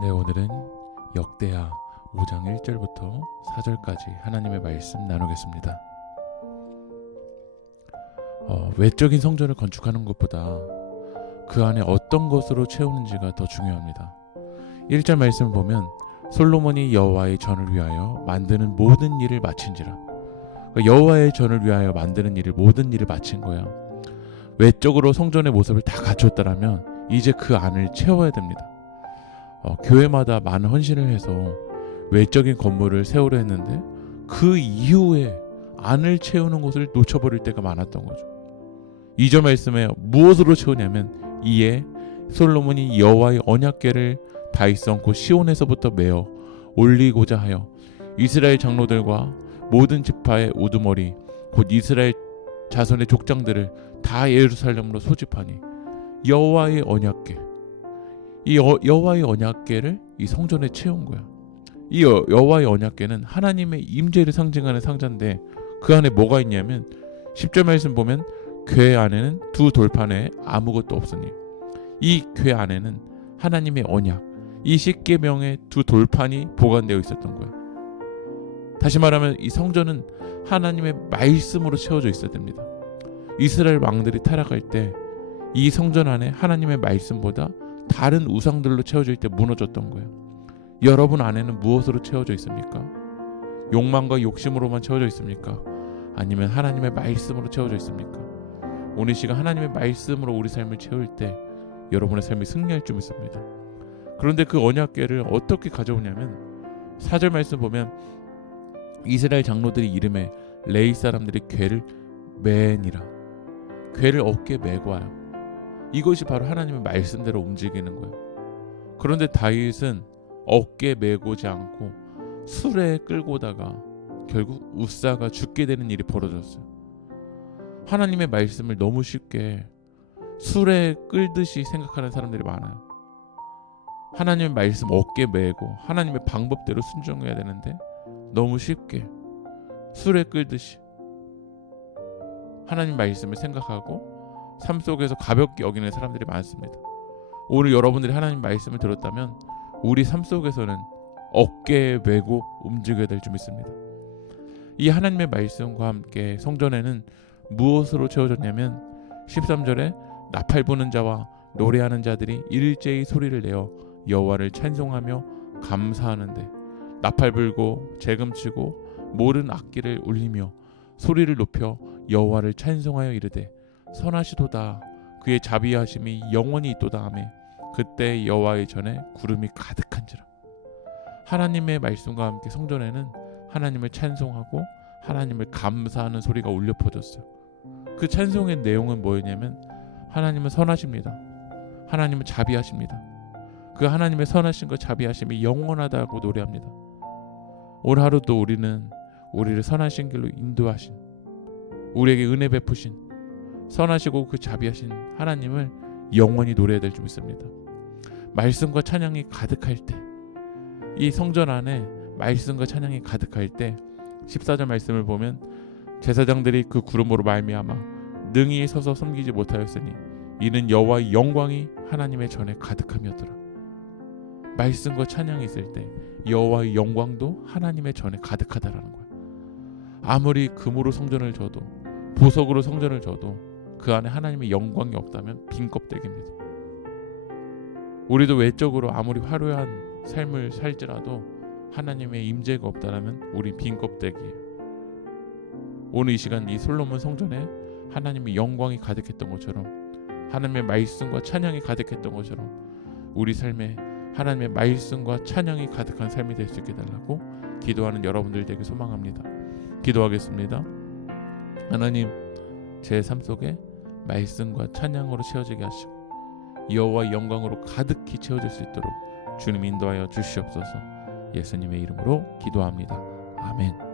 네, 오늘은 역대하 5장 1절부터 4절까지 하나님의 말씀 나누겠습니다. 외적인 성전을 건축하는 것보다 그 안에 어떤 것으로 채우는지가 더 중요합니다. 1절 말씀을 보면 솔로몬이 여호와의 전을 위하여 만드는 모든 일을 마친지라. 여호와의 전을 위하여 만드는 일을 모든 일을 마친 거야. 외적으로 성전의 모습을 다 갖췄다라면 이제 그 안을 채워야 됩니다. 교회마다 많은 헌신을 해서 외적인 건물을 세우려 했는데 그 이후에 안을 채우는 곳을 놓쳐버릴 때가 많았던 거죠. 2절 말씀에 무엇으로 채우냐면 이에 솔로몬이 여호와의 언약궤를 다윗성 곧 시온에서부터 메어 올리고자 하여 이스라엘 장로들과 모든 지파의 우두머리 곧 이스라엘 자손의 족장들을 다 예루살렘으로 소집하니 여호와의 언약궤, 이 여호와의 언약궤를 이 성전에 채운 거야. 이 여호와의 언약궤는 하나님의 임재를 상징하는 상자인데 그 안에 뭐가 있냐면 10절 말씀 보면 궤 안에는 두 돌판에 아무것도 없으니 이 궤 안에는 하나님의 언약, 이 십계명의 두 돌판이 보관되어 있었던 거야. 다시 말하면 이 성전은 하나님의 말씀으로 채워져 있어야 됩니다. 이스라엘 왕들이 타락할 때 이 성전 안에 하나님의 말씀보다 다른 우상들로 채워져 있을 때 무너졌던 거예요. 여러분 안에는 무엇으로 채워져 있습니까? 욕망과 욕심으로만 채워져 있습니까? 아니면 하나님의 말씀으로 채워져 있습니까? 오늘 시간 하나님의 말씀으로 우리 삶을 채울 때 여러분의 삶이 승리할 줄 믿습니다. 그런데 그 언약궤를 어떻게 가져오냐면 4절 말씀 보면 이스라엘 장로들이 이름에 레위 사람들이 궤를 매니라. 궤를 어깨에 메고 와요. 이것이 바로 하나님의 말씀대로 움직이는 거예요. 그런데 다윗은 어깨에 메고지 않고 수레에 끌고 오다가 결국 웃사가 죽게 되는 일이 벌어졌어요. 하나님의 말씀을 너무 쉽게 수레에 끌듯이 생각하는 사람들이 많아요. 하나님의 말씀 어깨에 메고 하나님의 방법대로 순종해야 되는데 너무 쉽게 수레 끌듯이 하나님 말씀을 생각하고 삶 속에서 가볍게 여기는 사람들이 많습니다. 오늘 여러분들이 하나님 말씀을 들었다면 우리 삶 속에서는 어깨에 메고 움직여야 될 줄 믿습니다. 이 하나님의 말씀과 함께 성전에는 무엇으로 채워졌냐면 13절에 나팔 부는 자와 노래하는 자들이 일제히 소리를 내어 여호와를 찬송하며 감사하는데 나팔 불고 재금치고 모든 악기를 울리며 소리를 높여 여호와를 찬송하여 이르되 선하시도다 그의 자비하심이 영원히 있도다 하매 그때 여호와의 전에 구름이 가득한지라. 하나님의 말씀과 함께 성전에는 하나님을 찬송하고 하나님을 감사하는 소리가 울려 퍼졌어요. 그 찬송의 내용은 뭐였냐면 하나님은 선하십니다. 하나님은 자비하십니다. 그 하나님의 선하심과 자비하심이 영원하다고 노래합니다. 오늘 하루도 우리는 우리를 선하신 길로 인도하신, 우리에게 은혜 베푸신 선하시고 그 자비하신 하나님을 영원히 노래해야 될 줄 믿습니다. 말씀과 찬양이 가득할 때, 이 성전 안에 말씀과 찬양이 가득할 때 14절 말씀을 보면 제사장들이 그 구름으로 말미암아 능히 서서 섬기지 못하였으니 이는 여호와의 영광이 하나님의 전에 가득함이었더라. 말씀과 찬양이 있을 때 여호와의 영광도 하나님의 전에 가득하다라는 거야. 아무리 금으로 성전을 져도 보석으로 성전을 져도 그 안에 하나님의 영광이 없다면 빈 껍데기입니다. 우리도 외적으로 아무리 화려한 삶을 살지라도 하나님의 임재가 없다면 우리 빈 껍데기예요. 오늘 이 시간 이 솔로몬 성전에 하나님의 영광이 가득했던 것처럼, 하나님의 말씀과 찬양이 가득했던 것처럼 우리 삶에 하나님의 말씀과 찬양이 가득한 삶이 될 수 있게 달라고 기도하는 여러분들 되게 소망합니다. 기도하겠습니다. 하나님, 제 삶 속에 말씀과 찬양으로 채워지게 하시고 여호와의 영광으로 가득히 채워질 수 있도록 주님 인도하여 주시옵소서. 예수님의 이름으로 기도합니다. 아멘.